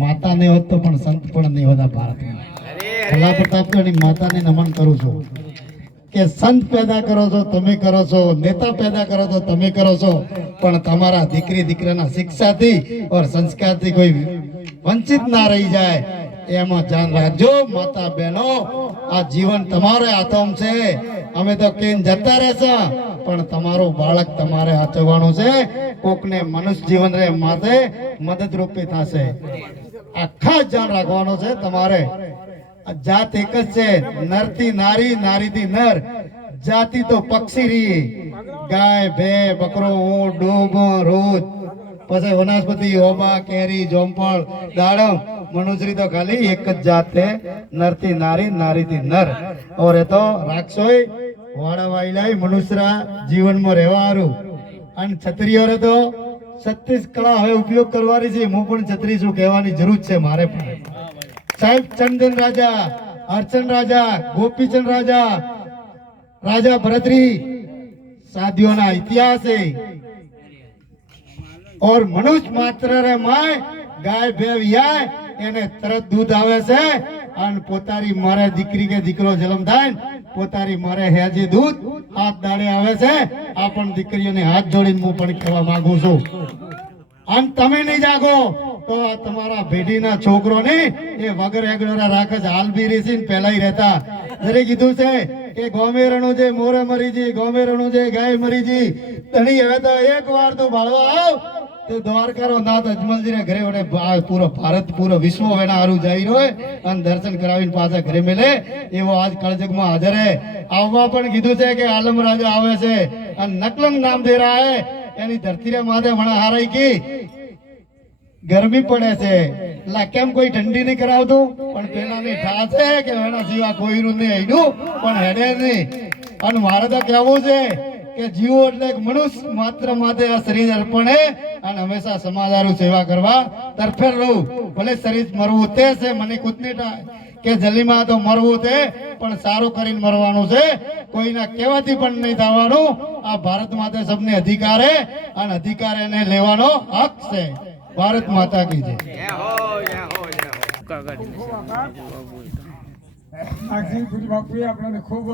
માતા નહીં હોત તો પણ સંત પણ નહીં હોતા ભારતમાં. કલા પ્રતાપની માતાને નમન કરું છું. કે સંત પેદા કરો છો, તમે કરો છો, નેતા પેદા કરો છો, તમે કરો છો, પણ તમારા દીકરી, દીકરાના શિક્ષાથી ઓર સંસ્કારથી કોઈ વંચિત ના રહી જાય, એમાં ધ્યાન રાખજો. માતા બહેનો, આ જીવન તમારે હાથોમાં છે. અમે તો કેમ જતા રહેશે? પણ તમારું બાળક તમારે હાચવવાનું છે. કોકને મનુષ્ય જીવન રે માથે મદદરૂપી થશે. ખાસ ધ્યાન રાખવાનો છે તમારે. જાત એક જ છે નરથી નારી, નારીથી નર. જાતિ તો પક્ષી રહી ગાય ભે બકરો, ઊંટ ડોમ રોજ. પછી વનસ્પતિ ઓબા કેરી, જોમફળ, દાડમ. મનુષ્ય તો ખાલી એક જ જાત છે નરથી નારી, નારીથી નર. ઓર એ તો રાખશોય વાડા વાઈલાય મનુષ્ય જીવનમાં રહેવા હારું. અને છત્રીઓ રે તો છત્રીસ કળા હવે ઉપયોગ કરવાની છે, હું પણ છત્રીસ કહેવાની જરૂર છે મારે પણ. સાહેબ, ચંદન રાજા, અર્ચન રાજા, ગોપીચંદ રાજા રાજા ભરતરી, સાધ્યોના ઇતિહાસ. और મનુષ્ય માત્ર રે માય, ગાય ભેવિયાય એને તરત દૂધ આવે છે, અને પોતાની મારે દીકરી કે દીકરો જન્મ થાય પોતાની મારે હેજી દૂધ, હાથ દાડે આવે છે. આ પણ દીકરીઓને હાથ જોડીને હું પણ કહેવા માંગુ છું. અને તમે નહીં જાગો, તો આ તમારા ભેટીના છોકરોને એ વગર એગડોરા રાખે છે. હાલ બી રેસી પહેલાય રહેતા. જરે કીધું છે કે ગોમેરણું છે મોરે મરી જી ગોમેરણું છે ગાય મરી જી તણી હવે તો એક વાર તો ભાળવા આવ. તે દ્વારકારો નાથ અજમલજી ને ઘરે વડે પૂરો ભારત, પૂરો વિશ્વ એના હારું જઈ રહ્યો હોય અને દર્શન કરાવીને પાછા ઘરે મેલે. એવો આજ કળજગમાં હાજર હે. આવવા પણ કીધું છે કે આલમ રાજા આવે છે અને નકલંગ નામ દે રહ્યા હે એની ધરતી રે માથે વણા હારાઈ કી. ગરમી પડે છે. એટલે કેમ કોઈ ઠંડી નહીં કરાવતું? પણ પેલાની ઠા છે કે એના સિવા કોઈનું નહીં હેડું પણ હેડે નહીં. અને મારે તો કહેવું છે કે જીવો એટલે એક મનુષ્ય માત્ર માથે આ શરીર અર્પણ હે. અને હંમેશા સમાજારું સેવા કરવા તરફેર રહું. ભલે શરીર મરવું તે છે મને ખુદ કે જલ્દીમાં તો મરવું તે પણ સારું કરીને મરવાનું છે. કોઈના કહેવાથી પણ નહીં થવાનું. આ ભારત માતા સબને અધિકાર હે અને અધિકાર એને લેવાનો હક છે. ભારત માતા કી જય. બાપુએ આપણને ખૂબ